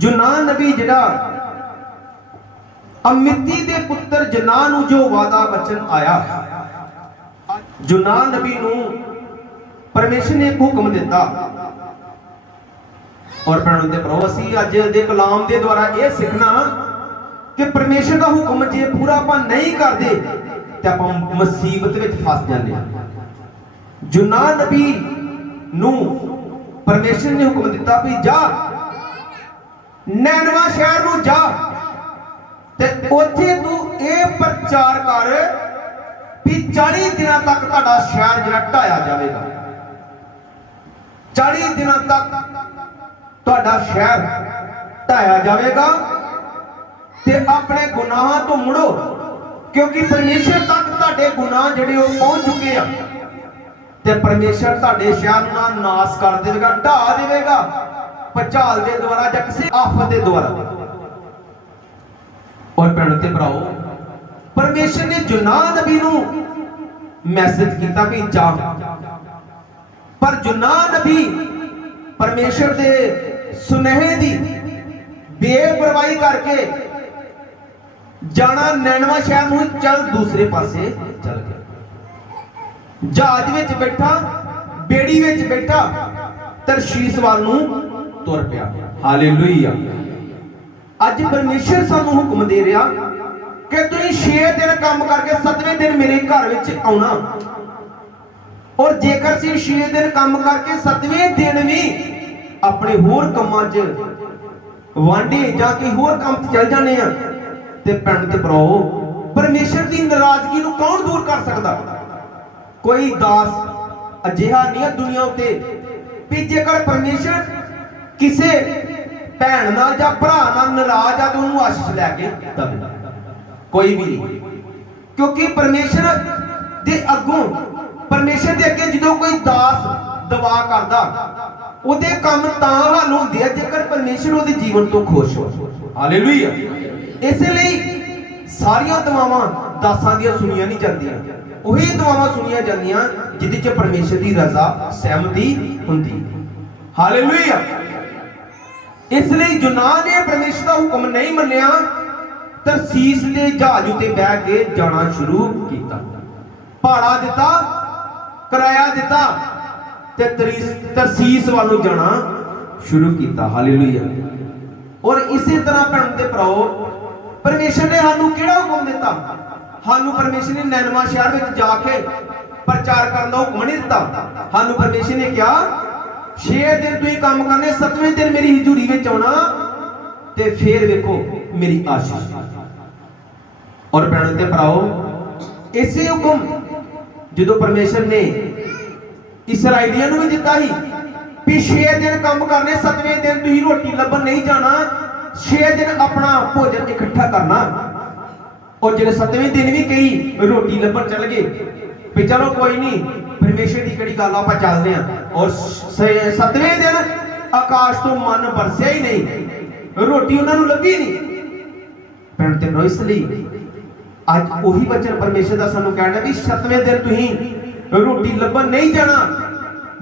जुनान नबी जिहड़ा अमिती दे पुत्र जना नूं जो वादा वचन आया, जुनान नबी नूं परमेश्वर ने एक हुक्म दिता। और भैणों ते भराओ असीं अज दे कलाम दे द्वारा यह सीखना कि परमेश्वर का हुक्म जे पूरा आपां नहीं करते तो आपां मुसीबत विच फस जांदे हां। जुनान नबी नूं परमेश्वर ने हुक्म दिता भी जा नैनवा शहर नूं जा ते उत्थे तू ये प्रचार कर भी 40 दिनों तक तुहाडा शहर जिहड़ा ढाया जाएगा। 40 दिनों तक तुहाडा शहर ढाया जाएगा ते अपने गुनाह तो मुड़ो, क्योंकि परमेश्वर तक तुहाडे गुनाह जिहड़े वो पहुंच चुके हैं ते परमेश्वर तुहाडे शहर का नाश कर देगा, ढा देगा, भचाल के द्वारा या किसी आफत के द्वारा। और भैणों ते भराओ परमेश्वर ने जुनान नबी नूं मैसेज किया भी जा, पर जुनान नबी परमेश्वर दे सुनेहे दी बेपरवाही करके जाना नैनवा शहर नूं चल दूसरे पासे चल गया। जहाज विच बैठा, बेड़ी विच बैठा, तरशीस वाल नूं तुर पिया। हालेलुया। अज परमेश्वर सानू हुक्म दे रहा कि तुसीं 6 दिन काम करके 7वें दिन मेरे घर विच आउणा। और जेकर असीं 6 दिन काम करके 7वें दिन भी अपने होर कामां च वांडे जाके होर काम चल जाने आ ते भैण ते भराओ परमेश्वर की नाराजगी नूं कौन दूर कर सकदा? कोई दास अजिहा नहीं है दुनिया उत्ते भी जेकर परमेश्वर किसे भैन नाल जां भरा नाल नाराज आ तो उन्होंने आशीष लैके दे, कोई भी नहीं। क्योंकि परमेश्वर दे अगों परमेश्वर दे अगे जो कोई दास दुआ करदा उहदे काम तां हल हुंदे आ जेकर परमेश्वर उहदे जीवन तो खुश हो। हालेलुया। इसलिए सारियां दुआवां दासां दियां सुनियां नहीं जांदियां, वही दुआवां सुनियां जांदियां जिहदे च परमेश्वर दी रजा सहमति हुंदी। हालेलुया। इसलिए जुनान ने परमेश्वर का हुक्म नहीं मन्निया, तरसीस के जहाज उत्ते बह के जाना शुरू किया। भाड़ा दिता, किराया दिता ते तरसीस वालों जाना शुरू किया। हालेलुया। और इसी तरह भैन ते भराओ परमेश्वर ने सानू किहड़ा हुक्म दिता? सानू परमेश्वर ने नैनवा शहर में जाके प्रचार करने का हुक्म नहीं दिता। सानू परमेश्वर ने कहा 6 दिन तुसीं काम करने, 7वें दिन मेरी हजूरी में आउणा ते फिर देखो मेरी आशीष। और भैणों ते भराओ इसे हुक्म जो परमेश्वर ने इसराइलियां नूं भी दिता ही भी 6 दिन काम करने, 7वें दिन तुसीं रोटी लभन नहीं जाना, 6 दिन अपना भोजन इकट्ठा करना। और जो 7वें दिन भी कई रोटी लभन चल गए भी चलो कोई नहीं परमेश्वर की कड़ी गल आप चलते हैं। और 7वें दिन आकाश तो मन बरसिया ही नहीं, रोटी उन्होंने लभी नहीं। भैन ते भराओ इसलिए अज उही वचन परमेश्वर का सानू कहना भी 7वें दिन तुसीं रोटी लभन नहीं जाना,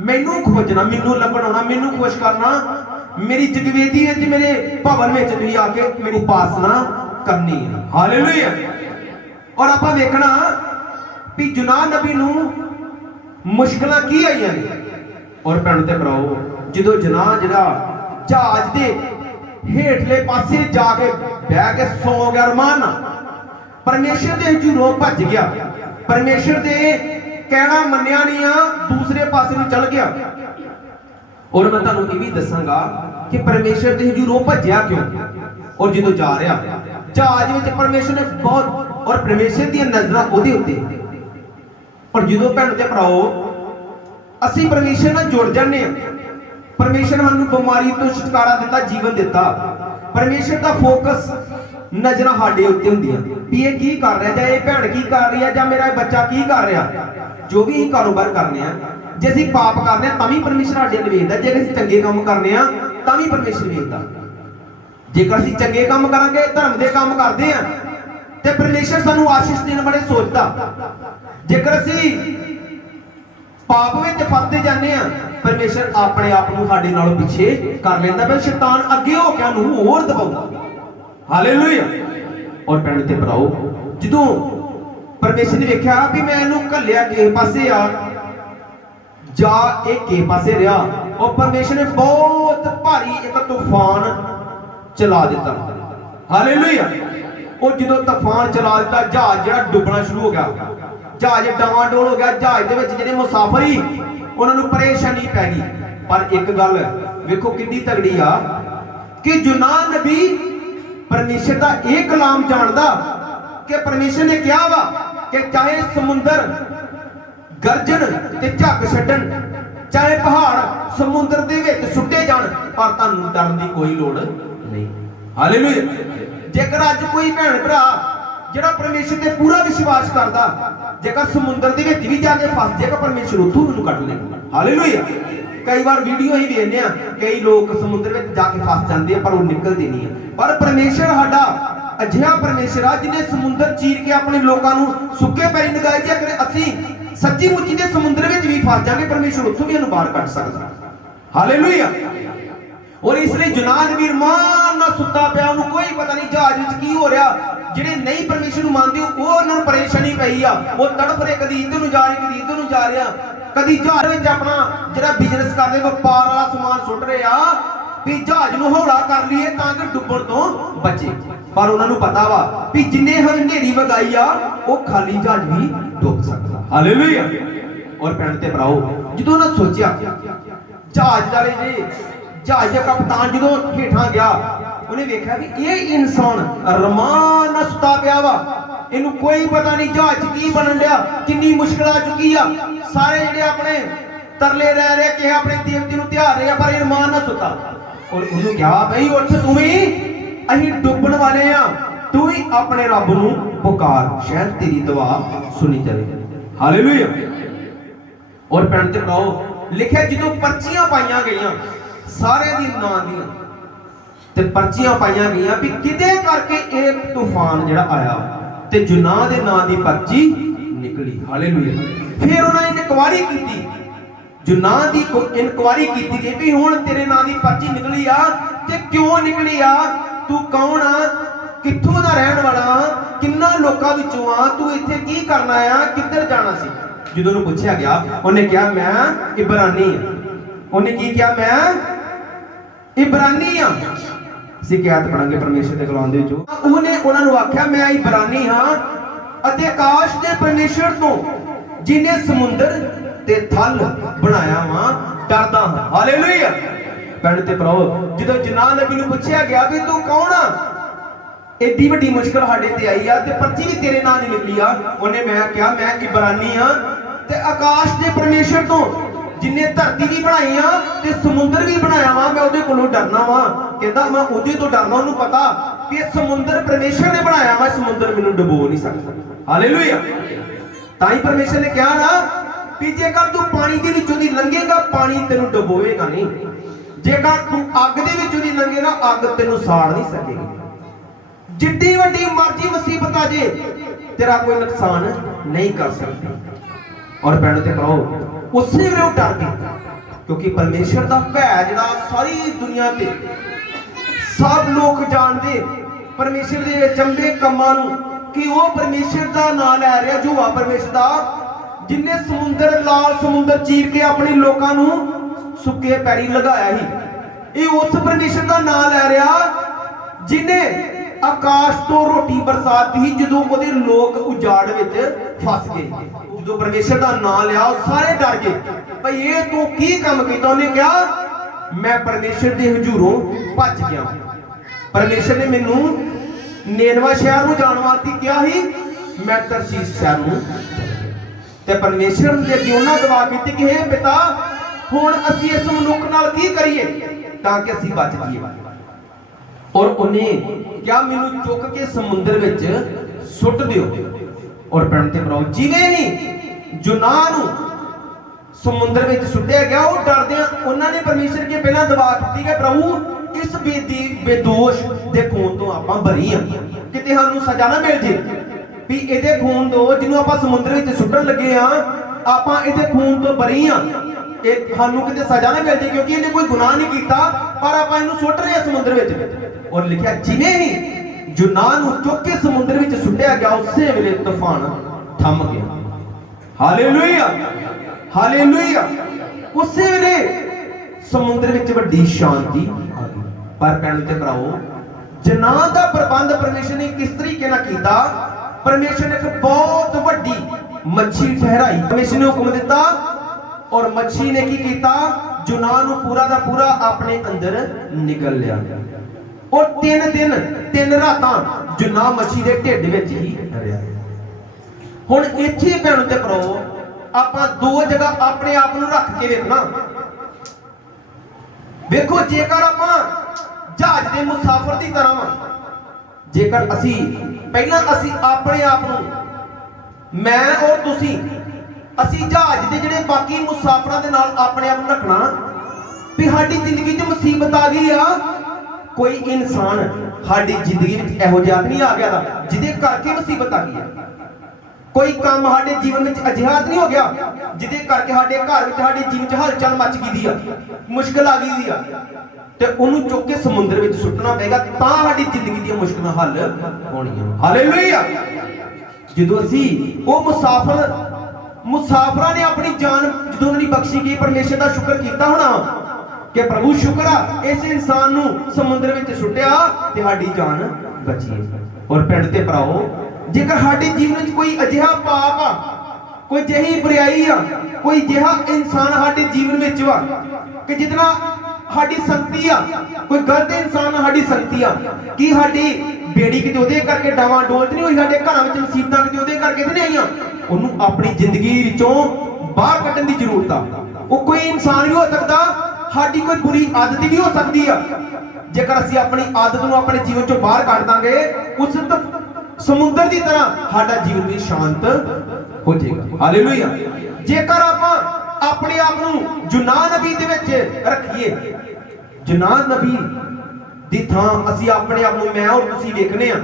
मैनू खोजना, मैनू लभन आना, मैनू खुश करना, मेरी जगवेदी विच मेरे भवन में तुसीं आके मेरी उपासना करनी है। हालेलुया। और आपां देखना भी जुनान नबी नूं मुश्किलां की आईयां ने। और भैन ते भराओ जो जुनान जिहड़ा जहाज दे हेठले पासे जाके बह के सौ गया, रमान परमेश्वर के हजूरों भज गया, परमेश्वर के कहना मन्निया नहीं आ, दूसरे पासे में चल गया। और मैं तुहानूं ये भी दसांगा कि परमेश्वर के हजूरों भज्या क्यों। और जो जा रहा जहाज में परमेश्वर ने बहुत और परमेश्वर दी नजरां उहदे उत्ते। और जो भैन ते भराओ असीं परमेश्वर नाल जुड़ जाने, परमेश्वर ने बीमारी तो छुटकारा दिता, जीवन दिता, परमेश्वर का फोकस नजर साडे उत्ते हुंदियां भी ये की कर रहा, जां ये भैन की कर रही है, जां मेरा बच्चा की कर रहा। जो भी असीं कारोबार करने जे असीं पाप करने तां भी परमेश्वर साडे अल वेखदा, जे असीं चंगे काम करने तां भी परमेश्वर वेखदा। जेकर असीं चंगे काम करांगे, धर्म दे काम करदे हैं ते परमेश्वर सानू आशीष देण बारे सोचदा। जेकर असीं पाप विच फसदे जाने परमेश्वर अपने आप को साडे नालों पिछे कर लेंदा, पर शैतान अगे हो के उन्हें होर दबाउंदा। हालेलुया। और भैणों ते भराओ, जदों परमेश्वर ने वेख्या भी मैं इहनूं घल्लिया किस पासे आ जा एक किस पासे रहा, और परमेश्वर ने बहुत भारी एक तूफान चला दिता। हालेलुया। और जो तूफान चला दिता, जहाज जो डुबना शुरू हो गया, जहाज डावाडोल हो गया, जहाज के विच जिहड़े मुसाफिर ही उन्होंने परेशानी पै गई। पर एक गल वेखो कितनी तगड़ी आ कि यूनान नबी परमेश्वर का एक कलाम जानदा कि परमेश्वर ने कहा वा कि चाहे समुंदर गर्जन ते झग छड्डण, चाहे पहाड़ समुद्र दे विच सुट्टे जाण, पर तुहानूं डरन दी कोई लोड़ नहीं। हालेलुया। जेकर अज कोई भैण भरा जिहड़ा परमेश्वर ते पूरा विश्वास करदा, जेकर समुद्र दे विच भी जाके फस जाएगा, परमेश्वर उत्थों उहनूं कढ लेगा। हालेलुया। कई बार वीडियो ही वेखने आ, कई लोग समुद्र में जाके फस जाते हैं पर वो निकलते नहीं है। पर परमेश्वर साडा अजिहा परमेश्वर आ जिन्हें समुद्र चीर के अपने लोगों को सुके पैरी निकाल दिया। अगर असी सच्ची मुच्ची दे समुद्र में भी फस जाएंगे, परमेश्वर उत्थों भी हमें बाहर कढ सकदा। हालेलुया। और इसलिए यूनान भी रमान नाल सुत्ता पिया, उन्हें कोई पता नहीं जहाज विच की हो रहा। जिहड़े नहीं परमेश्वर नूं मानदे वो उन्हां नूं परेशानी पई आ, वो तड़फ रहे, कदी इधर नूं जा रहे, कदी इधर नूं जा रहे, कदी जहाज विच अपना जिहड़ा बिजनेस करदे व्यापार वाला समान सुट रहे आ भी जहाज नूं हौला कर लईए तां कि डुੱਬਣ तो बचे। पर उन्हां नूं पता वा भी जिन्ने हनेरी वगाई आ वो खाली जहाज भी डुੱਬ सकदा। हालेलुया। और भैण ते भराओ, जदों उन्हां सोचिया जहाज वाले ने जहाज का कप्तान जो हेठां गया, उन्हें वेख्या भी ये इंसान रमान नाल सुता पिया वा, इनू कोई पता नहीं जहाज की बनन दिया, कितनी मुश्किल आ चुकी आ। सारे जिहड़े अपने तरले रह रहे कि अपने देवते नूं ध्यान रहे, पर ये रमान नाल सुता। और उन्होंने कहा भाई उठ, तू भी अहीं डुੱਬਣ वाले आ, तू ही अपने रब नूं पुकार, शायद तेरी दुआ सुनी जाए। हालेलुया। और भैण ते भराओ, लिखिया जदों पर्चियां पाईयां गईयां सारे दी नां दी ते पर्चियां पाईयां गईयां भी किदे करके एक तूफान जिहड़ा आया ते यूनान दे नां दी पर्ची निकली। हालेलुया। फिर उन्होंने इंक्वायरी की, यूनान दी इंक्वायरी की गई भी हुण तेरे नां दी पर्ची निकली आ ते क्यों निकली आ, तू कौन आ, कित्थों दा रहण वाला, किन्ना लोकां विचों आ, तू इत्थे की करना आ, किधर जाना सी। जदों उन्हें पूछा गया उन्हें कहा मैं इब्रानी हां। उन्हें की कहा मैं इब्रानी हां। सिकायत पढ़ांगे परमेश्वर दे कलाम दे विचों। उन्हें उन्हां नूं आख्या मैं इब्रानी हां अते आकाश दे परमेश्वर तो जिन्हें समुंदर ते थल बनाया वा डरदा हां। हालेलुया। भैण ते भराओ, जदों यूनान नबी नूं पूछया गया भी तू कौन आ, एडी वड्डी मुश्किल साडे ते आई आ ते पर्ची भी तेरे नां दी निकली आ, उन्हें मैं कहा मैं इब्रानी हां ते आकाश दे परमेश्वर तो जिन्हें धरती भी बनाई आ ते समुंदर भी बनाया वा, मैं उहदे कोलों डरना वा। कहंदा मैं उहदे तो डरना, उहनूं पता कि समुंदर परमेश्वर ने बनाया वा, समुंदर मैनूं डुबो नहीं सकदा। हालेलुया। तां ही परमेश्वर ने कहा ना कि जेकर तू पानी दे विचों दी लंघेगा पानी तैनूं डुबोएगा नहीं, जेकर तू अग दे विचों दी लंघेगा अग तैनूं साड़ नहीं सकेगी। जिड्डी वड्डी मर्जी मुसीबत आ जे तेरा कोई नुकसान नहीं कर सकती। और भैण ते भराओ, उसे वे वो डर गए क्योंकि परमेश्वर का भय जिहड़ा सारी दुनिया ते सब लोग जानते परमेश्वर के चंगे कामां नूं कि वो परमेश्वर का नाम लै रहा, जो आ परमेश्वर का जिन्हें समुंदर लाल समुंदर चीर के अपने लोगों नूं सुके पैरी लगाया ही, ये उस परमेश्वर का नाम लै रहा जिन्हें आकाश तो रोटी बरसात ही जदों ओहदे लोग उजाड़ विच फस गए। जदों परमेश्वर का नाम लिया सारे डर गए भाई ये तू की काम कीता। उन्हें कहा मैं परमेश्वर के हजूरों भज गया। परमेश्वर ने मैनू नेनवा शहर में जाने वास्ते कहा ही, मैं तरसीस शहर में ते परमेश्वर के अगे उन्हें दुआ की कि हे पिता हुण असीं इस मनुख नाल की करिए ताकि असीं बच जाइए। और उन्हें क्या मैनू चुक के समुद्र विच सुट दिओ। और भैण ते भराओ, जिवें ही यूनान समुद्र विच सुट्टिया गया वो डरदे उन्होंने परमेश्वर के पहला दुआ की कि प्रभु इस बेदोष दे खून तो आपां बरी हां, किते सानू सजा ना मिल जे भी इहदे खून दो जिन्हों आपां समुद्र विच सुट्टण लगे हां ਆਪਾਂ ਇਹਦੇ ਖੂਨ ਤੋਂ ਬਰੀ ਆ, ਇਹ ਸਾਨੂੰ ਕਿਤੇ ਸਜ਼ਾ ਨਾ ਮਿਲ ਜੇ ਕਿਉਂਕਿ ਇਹਨੇ ਕੋਈ ਗੁਨਾਹ ਨਹੀਂ ਕੀਤਾ, ਪਰ ਆਪਾਂ ਇਹਨੂੰ ਸੁੱਟ ਰਹੇ ਸਮੁੰਦਰ ਵਿੱਚ। ਔਰ ਲਿਖਿਆ ਜਿਵੇਂ ਹੀ ਯੂਨਾਨ ਨੂੰ ਚੁੱਕ ਕੇ ਸਮੁੰਦਰ ਵਿੱਚ ਸੁੱਟਿਆ ਗਿਆ, ਉਸੇ ਵੇਲੇ ਤੂਫਾਨ ਥੰਮ ਗਿਆ। Hallelujah, hallelujah. ਉਸੇ ਵੇਲੇ ਸਮੁੰਦਰ ਵਿੱਚ ਵੱਡੀ ਸ਼ਾਂਤੀ ਆ ਗਈ। ਪਰ ਭੈਣੋ ਤੇ ਭਰਾਵੋ, ਜਨਾਨ ਦਾ ਪ੍ਰਬੰਧ ਪਰਮੇਸ਼ਰ ਨੇ ਕਿਸ ਤਰੀਕੇ ਨਾਲ ਕੀਤਾ? ਪਰਮੇਸ਼ਰ ਨੇ ਇੱਕ ਬਹੁਤ ਵੱਡੀ ਮੱਛੀ ਠਹਿਰਾਈ। ਪਰਮੇਸ਼ਰ ਨੇ ਹੁਕਮ ਦਿੱਤਾ ਔਰ ਮੱਛੀ ਨੇ ਕੀ ਕੀਤਾ? ਯੂਨਾਨ ਨੂੰ ਪੂਰਾ ਦਾ ਪੂਰਾ ਆਪਣੇ ਅੰਦਰ ਨਿਗਲ ਲਿਆ। ਔਰ 3 ਦਿਨ 3 ਰਾਤਾਂ ਯੂਨਾਨ ਮੱਛੀ ਦੇ ਢਿੱਡ ਵਿੱਚ ਹੀ ਰਿਹਾ। ਹੁਣ ਇੱਥੇ ਭੈਣੋ ਤੇ ਭਰਾਵੋ, ਆਪਾਂ ਦੋ ਜਗ੍ਹਾ ਆਪਣੇ ਆਪ ਨੂੰ ਰੱਖ ਕੇ ਵੇਖਣਾ। ਵੇਖੋ, ਜੇਕਰ ਆਪਾਂ ਜਹਾਜ਼ ਦੇ ਮੁਸਾਫਰ ਦੀ ਤਰ੍ਹਾਂ ਵਾਂ, ਜੇਕਰ ਅਸੀਂ ਪਹਿਲਾਂ ਅਸੀਂ ਆਪਣੇ ਆਪ ਨੂੰ, ਮੈਂ ਔਰ ਤੁਸੀਂ, ਅਸੀਂ ਜਹਾਜ਼ ਦੇ ਜਿਹੜੇ ਬਾਕੀ ਮੁਸਾਫਰਾਂ ਦੇ ਨਾਲ ਆਪਣੇ ਆਪ ਨੂੰ ਰੱਖਣਾ ਵੀ ਸਾਡੀ ਜ਼ਿੰਦਗੀ 'ਚ ਮੁਸੀਬਤ ਆ ਗਈ ਆ। ਕੋਈ ਇਨਸਾਨ ਸਾਡੀ ਜ਼ਿੰਦਗੀ ਵਿੱਚ ਇਹੋ ਜਿਹਾ ਨਹੀਂ ਆ ਗਿਆ ਦਾ ਜਿਹਦੇ ਕਰਕੇ ਮੁਸੀਬਤ ਆ ਗਈ ਹੈ। ਕੋਈ ਕੰਮ ਸਾਡੇ ਜੀਵਨ ਵਿੱਚ ਅਜਿਹਾ ਨਹੀਂ ਹੋ ਗਿਆ ਜਿਹਦੇ ਕਰਕੇ ਸਾਡੇ ਘਰ ਵਿੱਚ, ਸਾਡੇ ਜੀਵਨ 'ਚ ਹਲਚਲ ਮਚ ਗਈ ਦੀ ਆ, ਮੁਸ਼ਕਲ ਆ ਗਈ ਦੀ ਆ, ਤੇ ਉਹਨੂੰ ਚੁੱਕ ਕੇ ਸਮੁੰਦਰ ਵਿੱਚ ਸੁੱਟਣਾ ਪਏਗਾ, ਤਾਂ ਸਾਡੀ ਜ਼ਿੰਦਗੀ ਦੀਆਂ ਮੁਸ਼ਕਲਾਂ ਹੱਲ ਹੋਣੀਆਂ। ਹਾਲੇਲੂਇਆ। ਜਦੋਂ ਅਸੀਂ ਉਹ ਮੁਸਾਫਰਾਂ ਨੇ ਆਪਣੀ ਜਾਨ ਜਦੋਂ ਉਹਨਾਂ ਦੀ ਬਖਸ਼ੀ ਗਈ, ਪਰਮੇਸ਼ਰ ਦਾ ਸ਼ੁਕਰ ਕੀਤਾ ਹੋਣਾ ਕਿ ਪ੍ਰਭੂ ਸ਼ੁਕਰ ਆ ਇਸ ਇਨਸਾਨ ਨੂੰ ਸਮੁੰਦਰ ਵਿੱਚ ਸੁੱਟਿਆ ਤੇ ਸਾਡੀ ਜਾਨ ਬਚੀ। ਔਰ ਪਿੰਡ ਤੇ ਭਰਾਓ, ਜੇਕਰ ਸਾਡੇ ਜੀਵਨ ਵਿੱਚ ਕੋਈ ਅਜਿਹਾ ਪਾਪ ਆ, ਕੋਈ ਜਿਹੀ ਬੁਰਾਈ ਆ, ਕੋਈ ਜਿਹਾ ਇਨਸਾਨ ਸਾਡੇ ਜੀਵਨ ਵਿੱਚ ਵਾ ਕਿ ਜਿਤਨਾ ਸਾਡੀ ਸੰਗਤੀ ਆ, ਕੋਈ ਗਲਤ ਇਨਸਾਨ ਸਾਡੀ ਸੰਗਤੀ ਆ, ਕੀ ਸਾਡੀ ਬੇੜੀ ਕਿਤੇ ਉਹਦੇ ਕਰਕੇ ਡਾਵਾਂ ਡੋਲ ਨਹੀਂ ਹੋਈ? ਸਾਡੇ ਘਰਾਂ ਵਿੱਚ ਮੁਸੀਬਤਾਂ ਕਿਤੇ ਉਹਦੇ ਕਰਕੇ ਨਹੀਂ ਆਈਆਂ? ਉਹਨੂੰ ਆਪਣੀ ਜ਼ਿੰਦਗੀ ਵਿੱਚੋਂ ਬਾਹਰ ਕੱਢਣ ਦੀ ਜ਼ਰੂਰਤ ਆ। ਉਹ ਕੋਈ ਇਨਸਾਨ ਵੀ ਹੋ ਸਕਦਾ, ਸਾਡੀ ਕੋਈ ਬੁਰੀ ਆਦਤ ਵੀ ਹੋ ਸਕਦੀ ਆ। ਜੇਕਰ ਅਸੀਂ ਆਪਣੀ ਆਦਤ ਨੂੰ ਆਪਣੇ ਜੀਵਨ ਚੋਂ ਬਾਹਰ ਕੱਢ ਦਾਂਗੇ, ਉਸ ਸਮੁੰਦਰ ਦੀ ਤਰ੍ਹਾਂ ਸਾਡਾ ਜੀਵਨ ਵੀ ਸ਼ਾਂਤ ਹੋ ਜਾਏਗਾ। ਹਾਲੇਲੂਇਆ। ਜੇਕਰ ਆਪਾਂ ਆਪਣੇ ਆਪ ਨੂੰ ਯੂਨਾਨ ਨਬੀ ਦੇ ਵਿੱਚ ਰੱਖੀਏ, ਯੂਨਾਨ ਨਬੀ ਦੀ ਥਾਂ ਅਸੀਂ ਆਪਣੇ ਆਪ ਨੂੰ, ਮੈਂ ਔਰ ਤੁਸੀਂ ਵੇਖਨੇ ਆ,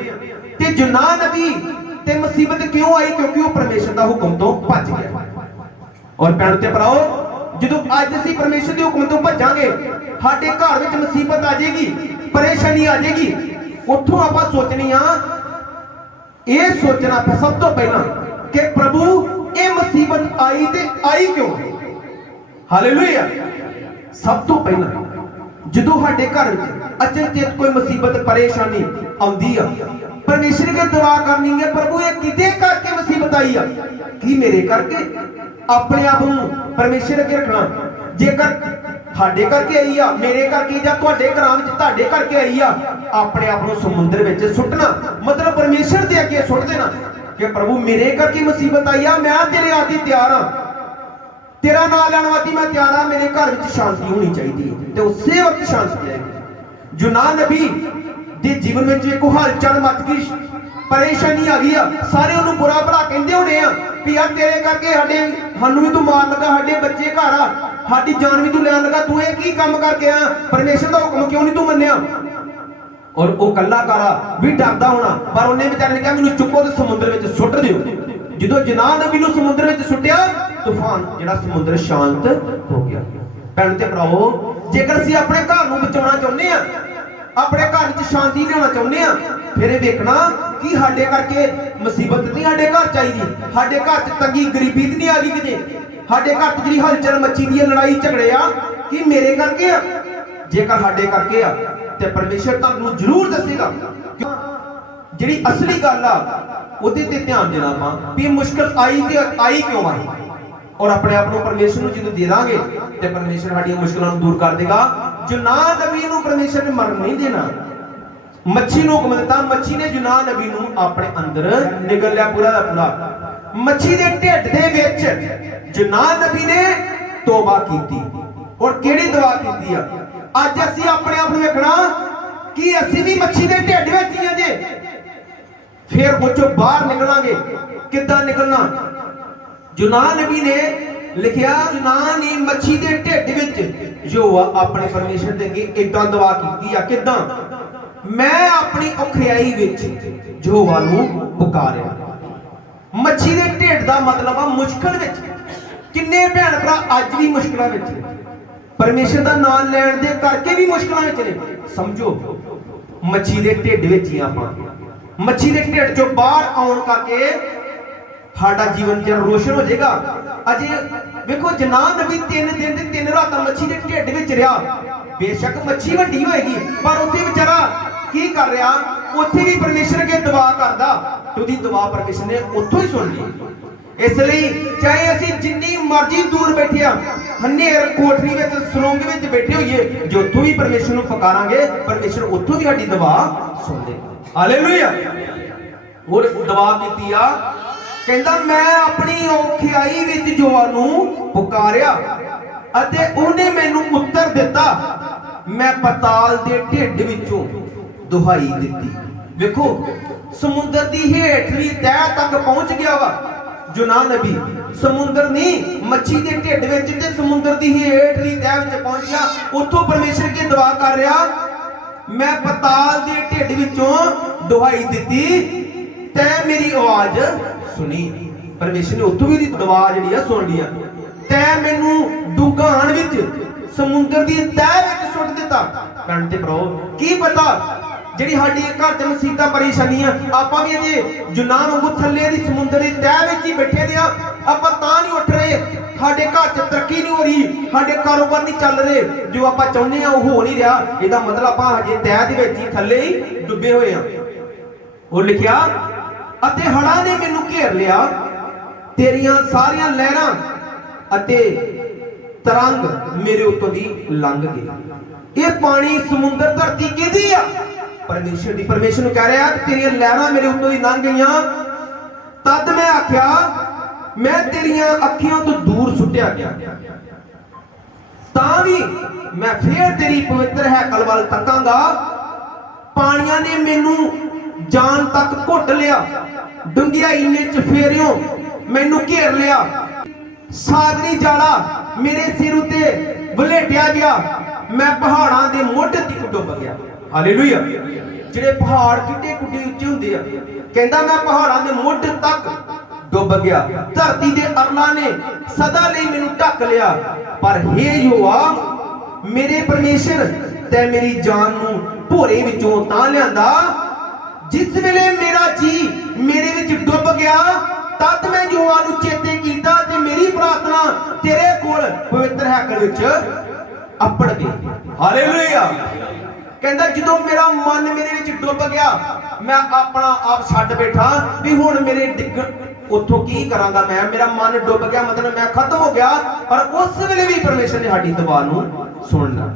ਤੇ ਯੂਨਾਨ ਨਬੀ ਤੇ ਮੁਸੀਬਤ ਕਿਉਂ ਆਈ? ਕਿਉਂਕਿ ਉਹ ਪਰਮੇਸ਼ਰ ਦਾ ਹੁਕਮ ਤੋਂ ਭੱਜ ਗਿਆ। ਔਰ ਭੈਣ ਤੇ ਭਰਾਓ, ਜਦੋਂ ਅੱਜ ਅਸੀਂ ਪਰਮੇਸ਼ਰ ਦੇ ਹੁਕਮ ਤੋਂ ਭੱਜਾਂਗੇ, ਸਾਡੇ ਘਰ ਵਿੱਚ ਮੁਸੀਬਤ ਆ ਜਾਏਗੀ, ਪਰੇਸ਼ਾਨੀ ਆ ਜਾਏਗੀ। ਉੱਥੋਂ ਆਪਾਂ ਸੋਚਣੀ ਆ, ਇਹ ਸੋਚਣਾ ਸਭ ਤੋਂ ਪਹਿਲਾਂ ਕਿ ਪ੍ਰਭੂ ਇਹ ਮੁਸੀਬਤ ਆਈ ਤੇ ਆਈ ਕਿਉਂ? ਹਾਲੇਲੂਇਆ। ਸਭ ਤੋਂ ਪਹਿਲਾਂ ਜਦੋਂ ਸਾਡੇ ਘਰ ਵਿੱਚ ਅਚਨਚੇਤ ਕੋਈ ਮੁਸੀਬਤ ਪਰੇਸ਼ਾਨੀ ਆਉਂਦੀ ਆ, ਪਰਮੇਸ਼ਰ ਅੱਗੇ ਦੁਆ ਕਰਨੀ ਹੈ, ਪ੍ਰਭੂ ਇਹ ਕਿਹਦੇ ਕਰਕੇ ਮੁਸੀਬਤ ਆਈ ਆ? ਕੀ ਮੇਰੇ ਕਰਕੇ? ਆਪਣੇ ਆਪ ਨੂੰ ਪਰਮੇਸ਼ਰ ਅੱਗੇ ਰੱਖਣਾ। ਜੇਕਰ ਸਾਡੇ ਕਰਕੇ ਆਈ ਆ, ਮੇਰੇ ਕਰਕੇ, ਜਾਂ ਤੁਹਾਡੇ ਘਰਾਂ ਵਿੱਚ ਤੁਹਾਡੇ ਕਰਕੇ ਆਈ ਆ, ਆਪਣੇ ਆਪ ਨੂੰ ਸਮੁੰਦਰ ਵਿੱਚ ਸੁੱਟਣਾ, ਮਤਲਬ ਪਰਮੇਸ਼ਰ ਦੇ ਅੱਗੇ ਸੁੱਟ ਦੇਣਾ ਕਿ ਪ੍ਰਭੂ ਮੇਰੇ ਕਰਕੇ ਮੁਸੀਬਤ ਆਈ ਆ, ਮੈਂ ਤੇਰੇ ਆਤੀ ਤਿਆਰ ਆ, ਤੇਰਾ ਨਾਮ ਲੈਣ ਵਾਸਤੇ ਮੈਂ ਤਿਆਰ ਆ, ਮੇਰੇ ਘਰ ਵਿੱਚ ਸ਼ਾਂਤੀ ਹੋਣੀ ਚਾਹੀਦੀ ਹੈ, ਤੇ ਉਸੇ ਵਕਤ ਸ਼ਾਂਤੀ ਆਏਗੀ। ਯੂਨਾਨ ਨਬੀ ਦੇ ਜੀਵਨ ਵਿੱਚ ਇੱਕ ਹਲਚਲ ਮਚ ਗਈ, ਪਰੇਸ਼ਾਨੀ ਆ ਗਈ ਆ। ਸਾਰੇ ਉਹਨੂੰ ਬੁਰਾ ਭਲਾ ਕਹਿੰਦੇ ਹੋਣੇ ਆ ਵੀ ਯਾਰ ਤੇਰੇ ਕਰਕੇ ਸਾਨੂੰ ਵੀ ਤੂੰ ਮਾਰਨ ਲੱਗਾ, ਸਾਡੇ ਬੱਚੇ ਘਰ ਆ, ਸਾਡੀ ਜਾਨ ਵੀ ਤੂੰ ਲੈਣ ਲੱਗਾ, ਤੂੰ ਇਹ ਕੀ ਕੰਮ ਕਰਕੇ ਆ? ਪਰਮੇਸ਼ਰ ਦਾ ਹੁਕਮ ਕਿਉਂ ਨਹੀਂ ਤੂੰ ਮੰਨਿਆ? ਔਰ ਉਹ ਕੱਲਾਕਾਰਾ ਵੀ ਡਰਦਾ ਹੋਣਾ, ਪਰ ਉਹਨੇ ਵਿਚਾਰੇ ਨੇ ਕਿਹਾ ਮੈਨੂੰ ਚੁੱਕੋ ਤੇ ਸਮੁੰਦਰ ਵਿੱਚ ਸੁੱਟ ਦਿਓ। ਜਦੋਂ ਯੂਨਾਨ ਨਬੀ ਨੂੰ ਸਮੁੰਦਰ ਵਿੱਚ ਸੁੱਟਿਆ, ਤੂਫਾਨ ਜਿਹੜਾ ਸਮੁੰਦਰ ਸ਼ਾਂਤ ਹੋ ਗਿਆ। ਭੈਣ ਤੇ ਭਰਾਵੋ, ਜੇਕਰ ਅਸੀਂ ਆਪਣੇ ਘਰ ਨੂੰ ਬਚਾਉਣਾ ਚਾਹੁੰਦੇ ਆ, ਆਪਣੇ ਘਰ ਵਿੱਚ ਸ਼ਾਂਤੀ ਲਿਆਉਣਾ ਚਾਹੁੰਦੇ ਆ, ਫਿਰ ਇਹ ਵੇਖਣਾ ਕਿ ਸਾਡੇ ਕਰਕੇ ਮੁਸੀਬਤ ਨਹੀਂ ਸਾਡੇ ਘਰ ਚਾਹੀਦੀ, ਸਾਡੇ ਘਰ 'ਚ ਤੰਗੀ ਗਰੀਬੀ ਨਹੀਂ ਆ ਗਈ ਕਿਤੇ, ਸਾਡੇ ਘਰ 'ਚ ਜਿਹੜੀ ਹਲਚਲ ਮੱਚੀ ਦੀ ਲੜਾਈ ਝਗੜੇ ਆ, ਕਿ ਮੇਰੇ ਕਰਕੇ ਆ? ਜੇਕਰ ਸਾਡੇ ਕਰਕੇ ਆ ਤੇ ਪਰਮੇਸ਼ਰ ਤੁਹਾਨੂੰ ਜ਼ਰੂਰ ਦੱਸੇਗਾ। ਜਿਹੜੀ ਅਸਲੀ ਗੱਲ ਆ ਉਹਦੇ ਤੇ ਧਿਆਨ ਦੇਣਾ ਆਪਾਂ ਵੀ ਮੁਸ਼ਕਲ ਆਈ ਤੇ ਆਈ ਕਿਉਂ ਆਈ, ਔਰ ਆਪਣੇ ਆਪ ਨੂੰ ਪਰਮੇਸ਼ਰ ਨੂੰ ਜਦੋਂ ਦੇ ਦਾਂਗੇ ਤੇ ਪਰਮੇਸ਼ਰ ਸਾਡੀਆਂ ਮੁਸ਼ਕਲਾਂ ਨੂੰ ਦੂਰ ਕਰ ਦੇਗਾ। ਯੂਨਾਨ ਨਬੀ ਨੂੰ ਪਰਮੇਸ਼ਰ ਨੇ ਮਰਨ ਨਹੀਂ ਦੇਣਾ। ਮੱਛੀ ਨੂੰ ਹੁਕਮ ਦਿੱਤਾ, ਮੱਛੀ ਨੇ ਯੂਨਾਨ ਨਬੀ ਨੂੰ ਆਪਣੇ ਅੰਦਰ ਨਿਗਲ ਲਿਆ ਪੂਰਾ ਦਾ ਪੂਰਾ। ਮੱਛੀ ਦੇ ਢਿੱਡ ਦੇ ਵਿੱਚ ਯੂਨਾਨ ਨਬੀ ਨੇ ਤੋਬਾ ਕੀਤੀ। ਔਰ ਕਿਹੜੀ ਦੁਆ ਕੀਤੀ ਆ? ਅੱਜ ਅਸੀਂ ਆਪਣੇ ਆਪ ਨੂੰ ਵੇਖਣਾ ਕਿ ਅਸੀਂ ਵੀ ਮੱਛੀ ਦੇ ਢਿੱਡ ਵਿੱਚ ਹੀ ਆ ਜੇ, ਫਿਰ ਉਹ ਚੋਂ ਬਾਹਰ ਨਿਕਲਾਂਗੇ। ਕਿੱਦਾਂ ਨਿਕਲਣਾ? ਯੂਨਾਨ ਨਬੀ ਨੇ ਲਿਖਿਆ, ਯੂਨਾਨ ਨੇ ਮੱਛੀ ਦੇ ਢਿੱਡ ਵਿੱਚ ਯਹੋਵਾ ਆਪਣੇ ਪਰਮੇਸ਼ਰ ਦੇ ਅੱਗੇ ਇਦਾਂ ਦੁਆ ਕੀਤੀ ਆ। ਕਿੱਦਾਂ? ਮੈਂ ਆਪਣੀ ਔਖਿਆਈ ਵਿੱਚ ਯਹੋਵਾ ਨੂੰ ਪੁਕਾਰਿਆ। ਮੱਛੀ ਦੇ ਢਿੱਡ ਦਾ ਮਤਲਬ ਆ ਮੁਸ਼ਕਲ ਵਿੱਚ। किन्ने भैन भरा अज भी मुश्किलों में परमेश्वर का नाम लैण दे करके भी मुश्किलों में ने। समझो मच्छी के ढिड विच ही आपां मच्छी के ढिड चों बाहर आउण करके साडा जीवन च रोशन हो जाएगा। अजे देखो जनाब नबी 3 दिन ते 3 रातां मच्छी के ढिड विच रहा। बेशक मच्छी वड्डी होएगी पर उत्थे बेचारा की कर रहा, उत्थे भी परमेश्वर के दुआ करदा ते उहदी दुआ परमेश्वर ने उत्थों ही सुन ली। इसलिए चाहे असी जिन्नी मर्जी दूर बैठे हनेर कोठरी में सुरंग में बैठे होइए, जो उत्थों भी परमेश्वर को पुकारांगे परमेश्वर उत्थों भी साडी दुआ सुन लेगा। हालेलुया। और दुआ कीती आ, कहंदा मैं अपनी औखियाई विच जोआनू पुकारिया अते उहने मैनू उत्तर दिता, मैं पताल दे ढिड विचों दुहाई दिती। देखो समुद्र दी हेठली तह तक पहुंच गया वा जुना नबी। समुद्र नहीं मच्छी के ढिड विच ते समुद्र दी हेठली तह विच पहुंच गया। उत्थों परमेश्वर की दुआ कर रहा, मैं पताल दे ढिड विचों दुहाई दिती तै मेरी आवाज सुनी। परमेश्वर ने उत्थों भी दुआ जिहड़ी सुन लिया। तै मैनू डुंगाण विच समुद्र दी तह विच सुट दिता। भैण ते भराओ की पता जिहड़ी साडी घर च मुसीबतां परेशानियां आपां भी अजे जुनान वांगू थल्ले दी समुद्र दी तह विच ही बैठे दे आपां तां नहीं उठ रहे, साडे घर च तरक्की नहीं हो रही, साडे कारोबार नहीं चल रहे, जो आपां चाहुंदे आ ओह हो नहीं रहा। इहदा मतलब आपां हजे तह दे विच ही थल्ले ही डुੱਬੇ होए आ। ओह लिखिया अते हड़ां ने मैनू घेर लिया, तेरियां सारियां लहरां अते तरंग मेरे उत्तों दी लंघ गए। ये पानी समुद्र धरती किहदी आ? परमेश्वर दी। परमेश्वर कह रहा है तेरियां लहरां मेरे उत्तों दी लंघ गईयां, तद मैं आख्या मैं तेरियां अखियां तो दूर सुट्टिया गया, तां भी मैं फिर तेरी पवित्र हैकल वाल तकांगा। पानियां ने मैनू जान तक घुट लिया, डुंगियाई ने चफेरियों मैनू घेर लिया, सागरी जाला मेरे सिर उत्ते वलेटिया गया, मैं पहाड़ां दे मुੱਢ तक डुੱਬ गया। हालेलुया। जिहड़े पहाड़ किड्डे कुड्डे उच्चे हुंदे आ, कहंदा मैं पहाड़ां दे मुੱਢ तक डुੱਬ गया, धरती दे अरला ने सदा लई मैनू ढक लिया। पर हे यहोवा मेरे परमेश्वर तै मेरी जान नू भोरे विचों तां लिआंदा, जिस वेले मेरा जी मेरे विच डुੱਬ गया तद मैं यहोवा नू चेते कीता ते मेरी प्रार्थना तेरे कोल पवित्र हैकल विच अपड़ गई। हालेलुया। कहंदा जदों मेरा मन मेरे विच डुੱਬ गया, मैं अपना आप छड्ड बैठा भी हुण मेरे डिग्गण उत्थों की करांगा मैं, मेरा मन डुੱਬ गया मतलब मैं खत्म हो गया। पर उस वेले भी परमेश्वर ने साडी दुआ नू सुनना,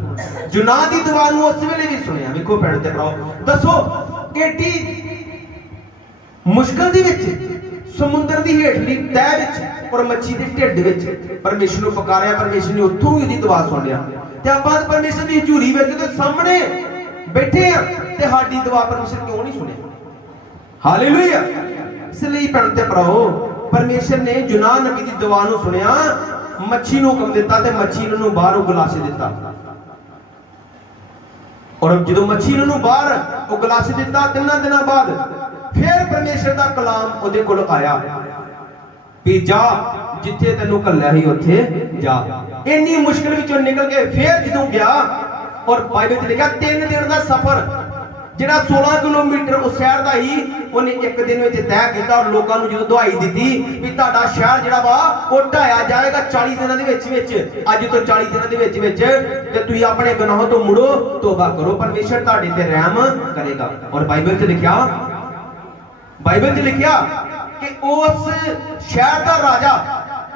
जुना दी दुआ नू उस वेले भी सुनिया। वेखो भैण ते भराओ दसो एडी मुश्किल दी विच समुद्र दी हेठली तह विच और मच्छी दे ढिड विच परमेश्वर नू पुकारिया, परमेश्वर ने उत्थों ही उहदी दुआ सुन लिया। ते आपां परमेश्वर दी हजूरी विच ते सामने बैठे आ ते साडी दुआ परमेश्वर क्यों नहीं सुने? हालेलुया। इसलिए भैण ते भराओ परमेश्वर ने जुना नबी दी दुआ नू सुनिया, मच्छी नू हुक्म दिता ते मच्छी नू बाहरों गलासे दिता। और जदों मच्छी नू बाहर गलासे दिता 3 दिनों बाद फिर परमेश्वर दा कलाम उहदे कोल आया भी जा जिथे तैनू घल्लिया ही उत्थे जा। इन्नी मुश्किल विचों निकल के फिर जदों गया और बाइबल च लिखा 3 दिन दा सफर जिहड़ा 16 किलोमीटर उस शहर दा ही उन्हें एक दिन विच तय कीता। और लोकां नू जदों दुहाई दित्ती भी तुहाडा शहर जिहड़ा वा ओह ढाया जाएगा 40 दिनां दे विच अज तो 40 दिनां दे विच ते तुसीं अपने गुनाहों तो मुड़ो, तौबा करो, परमेश्वर तुहाडे ते रहम करेगा। और बाइबल च लिखिया कि उस शहर दा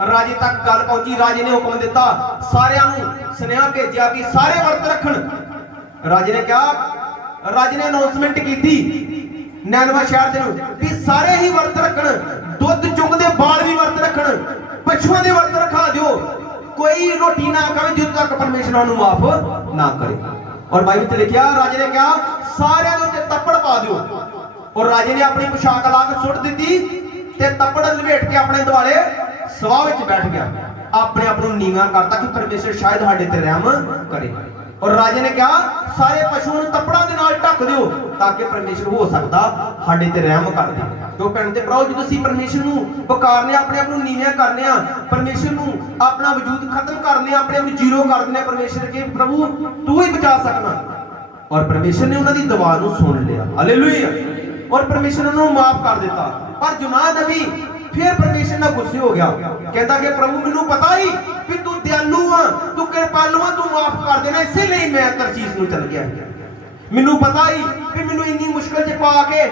राजे तक गल पहुंची। राजे ने हुक्म दिता, सारियां नू सुनेहा भेजिया कि सारे वर्त रखन। राजे ने कहा, राजे ने अनाउंसमेंट की नैनवा शहर दे भी सारे ही वर्त रखन, दुध चुंगदे बाल भी वर्त रखन, पशुओं दे वर्त रखा दियो, कोई रोटी ना खावे जद तक परमेश्वर नू माफ ना करे। और बाइबल च लिखिया राजे ने कहा सारे दे उत्ते तप्पड़ पा दियो। और राजे ने अपनी पोशाक ला के सुट दी ते तप्पड़ लपेट के अपने दुआले सभा विच बैठ गया, अपने आप नू नीवां करता कि परमेश्वर शायद साडे ते रहम करे। और राजे ने कहा सारे पशुओं तपड़ा दे नाल ढक दिओ ताकि परमेश्वर हो सकता साडे ते रहम कर दे। तो भैन ते भराओ जो असीं परमेश्वर नूं पुकारने अपने आप नूं नीवियां करने आ, परमेश्वर नूं अपना वजूद खत्म करने अपने आप नूं जीरो कर दिंदे परमेश्वर के प्रभु तू ही बचा सकना। और परमेश्वर ने उन्हां दी दुआ नूं सुन लिया, हालेलुया। और परमेश्वर ने उन्होंने माफ कर दिता। पर जुनाह नबी फिर परमेश्वर ना गुस्से हो गया, कहता कि प्रभु मैनू पता ही कि तू दयालु आ, तू कृपालु आ, तू माफ कर देना, इसीलिए मैं तरसीस नूं चल गया। मैनू पता ही कि मैनू इन्नी मुश्किल च पा के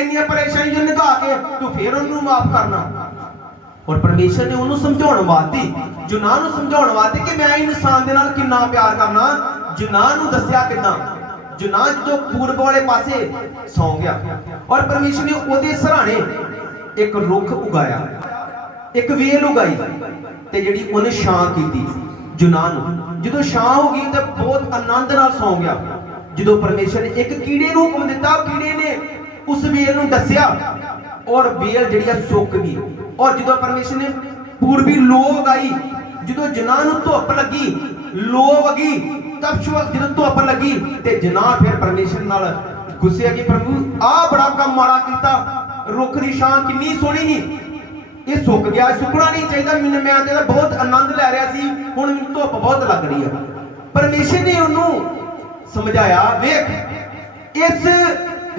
इन्नी परेशानी च निभा के तू फिर उन्होंने माफ करना। और परमेश्वर ने उन्होंने समझाने वास्ते जुनाह नूं समझाने वास्ते कि मैं इंसान दे नाल कितना प्यार करना, जुनाह नूं दस्सिया किदां। जुनाह जो पूर्व वाले पासे सौ गया और परमेश्वर ने ओदे सराणे एक रुख उगाया, एक वेल उगाई ते जिहड़ी उन्हें छां कीती जुनाह नूं। जदों छां हो गई ते बहुत आनंद नाल सौ गया। जदों परमेश्वर ने एक कीड़े नूं हुक्म दिता, कीड़े ने उस वेल नूं दस्सिया और वेल जिहड़ी सुक गई। और जदों परमेश्वर ने पूर्वी लो उगाई, जदों जुनाह नूं धुप लगी, लो वगी, तब जदों धुप लगी ते जुनाह फिर परमेश्वर नाल गुस्से कि प्रभु आ बड़ा काम माड़ा कीता, रुख दी छां कितनी सोहनी ही, ये सुक गया, सुकना नहीं चाहिए, मैं तेरा बहुत आनंद लै रहा सी, हुण मैनूं धुप बहुत लग रही है। परमेश्वर ने उन्होंने समझाया वेख इस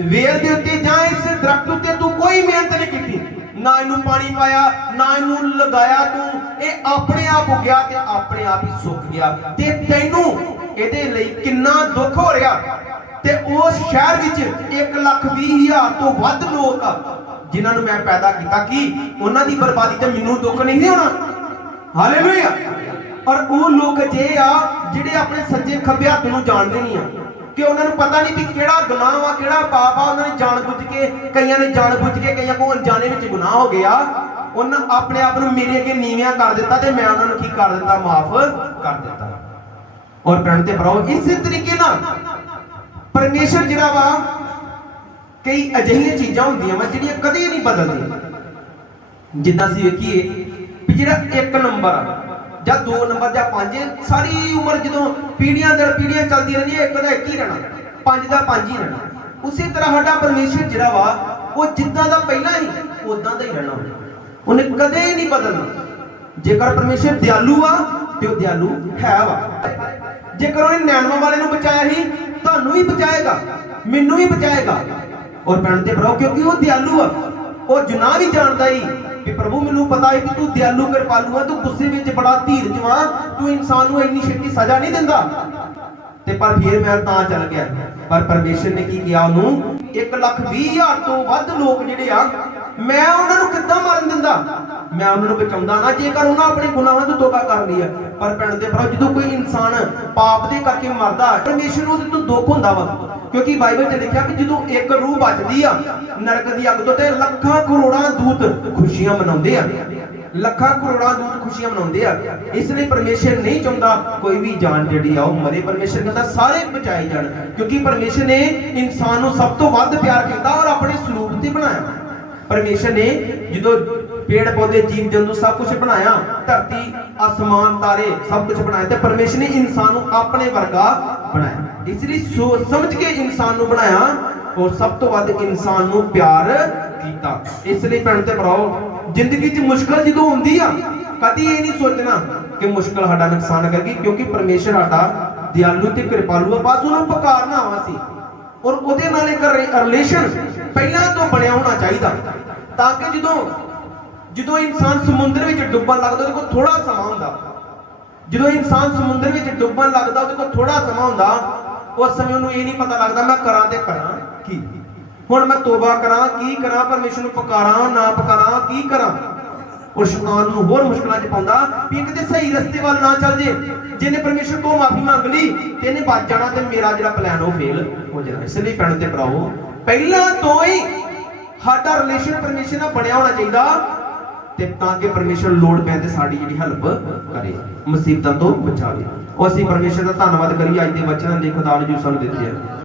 वेल दे उत्ते जां इस दरख्त उत्ते तू कोई मेहनत नहीं कीती, ना इनू पानी पाया, ना इनू लगाया, तू ये अपने आप उगया ते अपने आप ही सुक गया। ते तैनू इहदे लई किन्ना दुख हो रहा। ते उस शहर विच 1,20,000 तो वध लोग जिन्हां नूं मैं पैदा कीता कि उन्हां दी बर्बादी ते मैनू दुख नहीं होना, हालेलुया। और वो लोग जे आ जिहड़े अपने सज्जे खब्बे हत्थ नूं जाणदे नहीं आ कि उन्होंने पता नहीं कि केड़ा गुनाह वा केड़ा पाप आ, उन्होंने जानबूझ के कईयां ने जानबूझ के कईयां को अनजाने विच गुनाह हो गया, उन्होंने अपने आप नूं मेरे अगे नीवियां कर दिता ते मैं उन्हां नूं की कर दिता माफ कर दिता। और भैन ते भराओ इस तरीके नाल परमेश्वर जिहड़ा वा कई अजिहियां चीज़ां हुंदियां वा जिहड़ियां कदे नहीं बदलदियां। जिद्दां असीं वेखीए भी जिहड़ा 1 नंबर ਜਾਂ 2 नंबर ਜਾਂ 5 सारी उम्र जो पीढ़ियां दर पीढ़ियां चलती रहनी है, 1 का 1 ही रहना, 5 का 5 ही रहना। उसी तरह साडा परमेश्वर जिहड़ा वा वो जिद्दां दा पहला ही उदां दा ही रहना, उन्हें कदे नहीं बदलना। जेकर परमेश्वर दयालु आ ते वो दयालु है वा, जेकर उन्हें नैनवा वाले नूं बचाया ही तुहानूं ही बचाएगा, मैनूं ही बचाएगा। और भैन ते भराओ क्योंकि वो दयालु आ, और जुनाह भी जानदा ही कि प्रभु मैनू पता है कि तू दयालु कृपालु आ, तू गुस्से विच बड़ा धीरज वा, तू इंसान नूं इन्नी छेती सजा नहीं दिंदा। ते पर फिर मैं तां चल गया। पर परमेश्वर ने की किया, उन्होंने 1,20,000 तो वध लोग जिहड़े आ मैं उन्हां नूं किद्दां मारन दिंदा, मैं उन्हां नूं बचाउंदा ना जेकर उन्हां अपने गुनाहां तों तौबा कर लिया। पर भैन ते भराओ जदों कोई इंसान पाप दे करके मरदा परमेश्वर नूं उहदे तों दुख हुंदा वा, क्योंकि बाइबल च लिखा कि जो एक रूह बचती आ नरक की अग तो लखां करोड़ां दूत खुशियां मनाउंदे आ, लखां करोड़ां दूत खुशियां मनाउंदे आ। इसलिए परमेश्वर नहीं चाहता कोई भी जान जिहड़ी आ मरे, परमेश्वर कहता सारे बचाए जाण, क्योंकि परमेश्वर ने इंसान नूं सब तो वध प्यार कीता और अपने स्वरूप ते बनाया। परमेश्वर ने जो पेड़ पौधे जीव जंतु सब कुछ बनाया, धरती आसमान तारे सब कुछ बनाया, तो परमेश्वर ने इंसान नूं अपने वर्गा बनाया। इसलिए सोच समझ के इंसान नूं बनाया और सब तो वध इंसान नूं प्यार कीता। इसलिए भैन ते भराओ जिंदगी च मुश्किल जो हुंदी आ कदी ये नहीं सोचना कि मुश्किल साडा नुकसान करगी, क्योंकि परमेश्वर साडा दयालु ते कृपालु आ, बस उन्होंने पुकारना वा सी और उहदे नाल एक रिलेशन पहला तो बनया होना चाहिए, ताकि जो इंसान समुद्र में डुब्बन लगता उहदे कोल थोड़ा समा हुंदा, जो इंसान समुद्र में डुब्बन लगता उहदे कोल थोड़ा समा हुंदा, उस समय उन्होंने ये नहीं पता लगता मैं करा ते करा की, हुण मैं तौबा करा की करा, परमेश्वर नूं पुकारा ना पुकारा की करा। और शैतान नूं होर मुश्किलां च पाउंदा भी किते सही रस्ते वाल ना चल जे, जिन्हें परमेश्वर को माफी मंग ली ते इहने बच जाना ते मेरा जिहड़ा प्लान वो फेल हो जाना। इसलिए भैन ते भराओ पहला तो ही साडा रिलेशन परमेश्वर नाल बनया होना चाहिए, ताकि परमेश्वर लोड़ पैण ते साडी जिहड़ी हेल्प करे, मुसीबतां तो बचावे। और असीं परमेश्वर दा धन्नवाद करिए अज दे वचनां दे खुदा ने जो सानूं दित्ते।